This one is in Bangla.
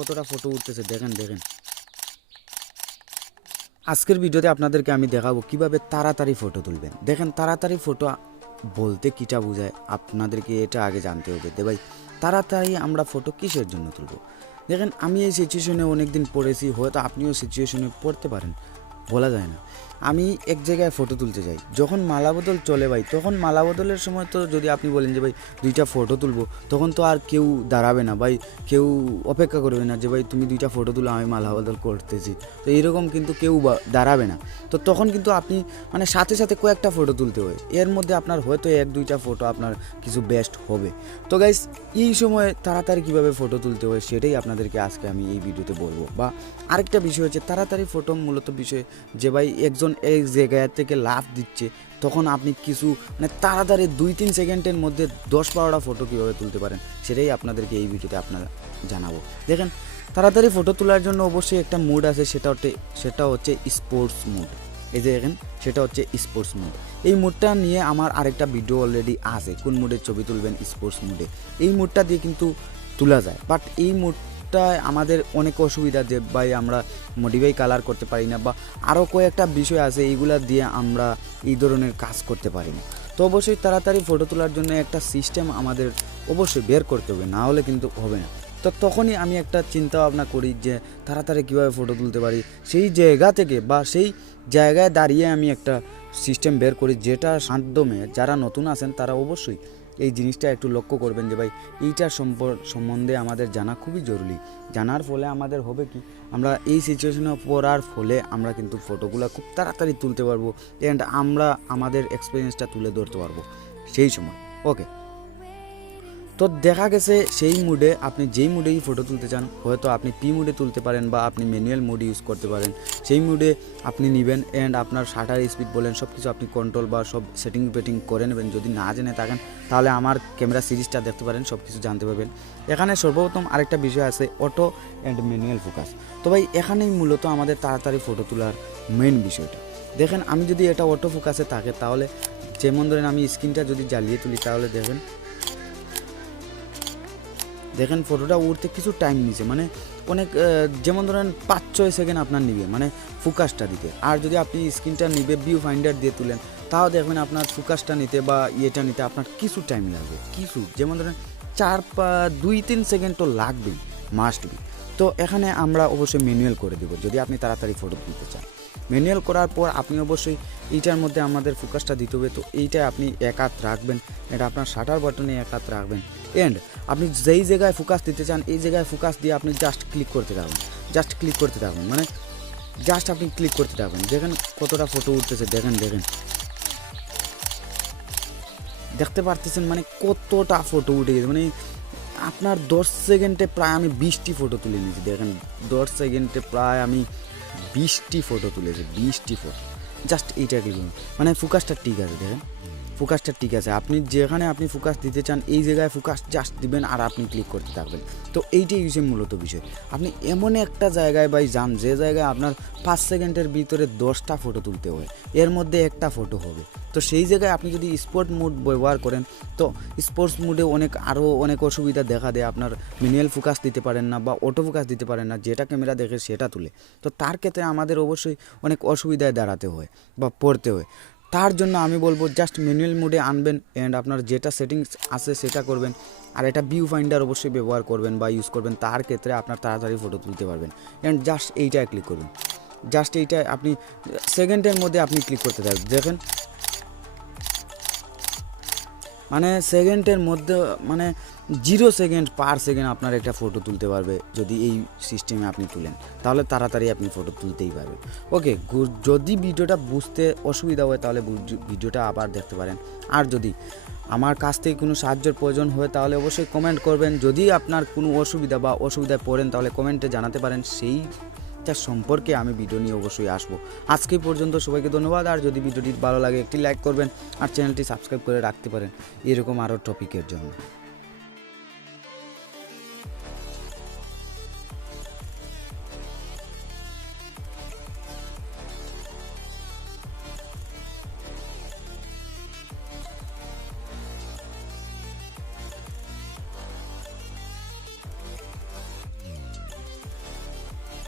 কতটা ফটো উঠতেছে দেখেন। আজকের ভিডিওতে আপনাদেরকে আমি দেখাবো কিভাবে তাড়াতাড়ি ফটো তুলবেন। দেখেন, তাড়াতাড়ি ফটো বলতে কিটা বোঝায় আপনাদেরকে এটা আগে জানতে হবে। ভাই, তাড়াতাড়ি আমরা ফটো কিসের জন্য তুলব? দেখেন, আমি এই সিচুয়েশনে অনেকদিন পড়েছি, হয়তো আপনিও সিচুয়েশনে পড়তে পারেন, বলা যায় না। আমি এক জায়গায় ফটো তুলতে যাই, যখন মালাবদল চলে ভাই, তখন মালাবদলের সময় তো যদি আপনি বলেন যে ভাই দুইটা ফটো তুলবো, তখন তো আর কেউ দাঁড়াবে না ভাই, কেউ অপেক্ষা করবে না যে ভাই তুমি দুইটা ফটো তুলো, আমি মালাবদল করতেছি। তো এইরকম কিন্তু কেউ দাঁড়াবে না। তো তখন কিন্তু আপনি মানে সাথে সাথে কয়েকটা ফটো তুলতে হয়, এর মধ্যে আপনার হয়তো এক দুইটা ফটো আপনার কিছু বেস্ট হবে। তো গাইস, এই সময় তাড়াতাড়ি কীভাবে ফটো তুলতে হয় সেটাই আপনাদেরকে আজকে আমি এই ভিডিওতে বলবো। বা আরেকটা বিষয় হচ্ছে তাড়াতাড়ি ফটো মূলত বিষয় যে ভাই একজন এক জায়গা থেকে লাফ দিচ্ছে, তখন আপনি কিছু মানে তাড়াতাড়ি 2-3 সেকেন্ডের মধ্যে 10-12টা ফটো কীভাবে তুলতে পারেন সেটাই আপনাদেরকে এই ভিডিওতে আপনারা জানাবো। দেখেন, তাড়াতাড়ি ফটো তোলার জন্য অবশ্যই একটা মুড আছে, সেটা হচ্ছে স্পোর্টস মুড। এই যে দেখেন, সেটা হচ্ছে স্পোর্টস মুড। এই মুডটা নিয়ে আমার আরেকটা ভিডিও অলরেডি আছে, কোন মুডের ছবি তুলবেন স্পোর্টস মুডে। এই মুডটা দিয়ে কিন্তু তোলা যায়, বাট এই মুডটা আমাদের অনেক অসুবিধা যে ভাই আমরা মডিফাই কালার করতে পারি না, বা আরও কয়েকটা বিষয় আছে এইগুলা দিয়ে আমরা এই ধরনের কাজ করতে পারি না। তো অবশ্যই তাড়াতাড়ি ফটো তোলার জন্য একটা সিস্টেম আমাদের অবশ্যই বের করতে হবে, না হলে কিন্তু হবে না। তো তখনই আমি একটা চিন্তা ভাবনা করি যে তাড়াতাড়ি কীভাবে ফটো তুলতে পারি, সেই জায়গা থেকে বা সেই জায়গায় দাঁড়িয়ে আমি একটা সিস্টেম বের করি, যেটার মাধ্যমে যারা নতুন আছেন তারা অবশ্যই এই জিনিসটা একটু লক্ষ্য করবেন যে ভাই এইটার সম্বন্ধে আমাদের জানা খুবই জরুরি। জানার ফলে আমাদের হবে কি, আমরা এই সিচুয়েশনে পড়ার ফলে আমরা কিন্তু ফটোগুলো খুব তাড়াতাড়ি তুলতে পারবো, অ্যান্ড আমরা আমাদের এক্সপিরিয়েন্সটা তুলে ধরতে পারবো সেই সময়। ওকে, তো দেখা গেছে সেই মুডে আপনি যেই মুডেই ফটো তুলতে চান, হয়তো আপনি পি মুডে তুলতে পারেন বা আপনি ম্যানুয়াল মুড ইউজ করতে পারেন, সেই মুডে আপনি নেবেন অ্যান্ড আপনার শাটার স্পিড বলেন সব কিছু আপনি কন্ট্রোল বা সব সেটিং করে নেবেন। যদি না জেনে থাকেন তাহলে আমার ক্যামেরা সিরিজটা দেখতে পারেন, সব কিছু জানতে পারবেন। এখানে সর্বপ্রথম আরেকটা বিষয় আছে, অটো অ্যান্ড ম্যানুয়াল ফোকাস। তো ভাই এখানেই মূলত আমাদের তাড়াতাড়ি ফটো তোলার মেইন বিষয়টা। দেখেন, আমি যদি এটা অটো ফোকাসে থাকে তাহলে যেমন ধরেন আমি স্ক্রিনটা যদি জ্বালিয়ে তুলি তাহলে দেখেন ফটোটা উঠতে কিছু টাইম নিছে, মানে অনেক, যেমন ধরেন 5-6 সেকেন্ড আপনার নিবে মানে ফোকাসটা দিতে। আর যদি আপনি স্ক্রিনটা নিবে ভিউ ফাইন্ডার দিয়ে তুলেন তাও দেখবেন আপনার ফোকাসটা নিতে বা ইয়েটা নিতে আপনার কিছু টাইম লাগবে, কিছু যেমন ধরেন 2-3 সেকেন্ড তো লাগবেই, মাস্ট বি। তো এখানে আমরা অবশ্যই ম্যানুয়াল করে দেবো যদি আপনি তাড়াতাড়ি ফটো তুলতে চান। ম্যানুয়াল করার পর আপনি অবশ্যই এইটার মধ্যে আমাদের ফোকাসটা দিতে হবে, তো এইটা আপনি এক হাত রাখবেন, এটা আপনার শাটার বাটনে এক হাত রাখবেন, এন্ড আপনি যেই জায়গায় ফোকাস দিতে চান এই জায়গায় ফোকাস দিয়ে আপনি জাস্ট ক্লিক করতে থাকবেন, মানে জাস্ট আপনি ক্লিক করতে থাকবেন। দেখেন কতটা ফটো উঠতেছে, দেখেন দেখতে পারতেছেন মানে কতটা ফটো উঠে গেছে। মানে আপনার 10 সেকেন্ডে প্রায় আমি 20টি ফটো তুলে নিয়েছি। দেখেন 10 সেকেন্ডে প্রায় আমি 20টি ফটো তুলেছি, 20টি ফটো। জাস্ট এইটা কি মানে ফোকাসটা ঠিক আছে, দেখেন ফোকাসটা ঠিক আছে। আপনি যেখানে আপনি ফোকাস দিতে চান এই জায়গায় ফোকাস জাস্ট দিবেন আর আপনি ক্লিক করতে থাকবেন। তো এইটাই হচ্ছে মূলত বিষয়। আপনি এমন একটা জায়গায় ভাই যান যে জায়গায় আপনার 5 সেকেন্ডের ভিতরে 10টা ফটো তুলতে হয়, এর মধ্যে একটা ফটো হবে। তো সেই জায়গায় আপনি যদি স্পোর্ট মুড ব্যবহার করেন তো স্পোর্টস মুডে আরও অনেক অসুবিধা দেখা দেয়। আপনার ম্যানুয়াল ফোকাস দিতে পারেন না বা অটো ফোকাস দিতে পারেন না, যেটা ক্যামেরা দেখে সেটা তুলে। তো তার ক্ষেত্রে আমাদের অবশ্যই অনেক অসুবিধায় দাঁড়াতে হয় বা পড়তে হয়। তার জন্য আমি বলবো জাস্ট ম্যানুয়াল মোডে আনবেন অ্যান্ড আপনার যেটা সেটিংস আছে সেটা করবেন, আর এটা ভিউ ফাইন্ডার অবশ্যই ব্যবহার করবেন বা ইউজ করবেন। তার ক্ষেত্রে আপনার তাড়াতাড়ি ফটো তুলতে পারবেন অ্যান্ড জাস্ট এইটায় ক্লিক করবেন, জাস্ট এইটা আপনি সেকেন্ডের মধ্যে আপনি ক্লিক করতে থাকবেন। দেখেন মানে সেকেন্ডের মধ্যে মানে 0 সেকেন্ড পার সেকেন্ড আপনার একটা ফটো তুলতে পারবে। যদি এই সিস্টেমে আপনি তুলেন তাহলে তাড়াতাড়ি আপনি ফটো তুলতেই পারবেন। ওকে, যদি ভিডিওটা বুঝতে অসুবিধা হয় তাহলে ভিডিওটা আবার দেখতে পারেন। আর যদি আমার কাছ থেকে কোনো সাহায্যের প্রয়োজন হয় তাহলে অবশ্যই কমেন্ট করবেন। যদি আপনার কোনো অসুবিধায় পড়েন তাহলে কমেন্টে জানাতে পারেন, সেইটা সম্পর্কে আমি ভিডিও নিয়ে অবশ্যই আসবো। আজকে পর্যন্ত সবাইকে ধন্যবাদ। আর যদি ভিডিওটি ভালো লাগে একটি লাইক করবেন আর চ্যানেলটি সাবস্ক্রাইব করে রাখতে পারেন এরকম আরও টপিকের জন্য।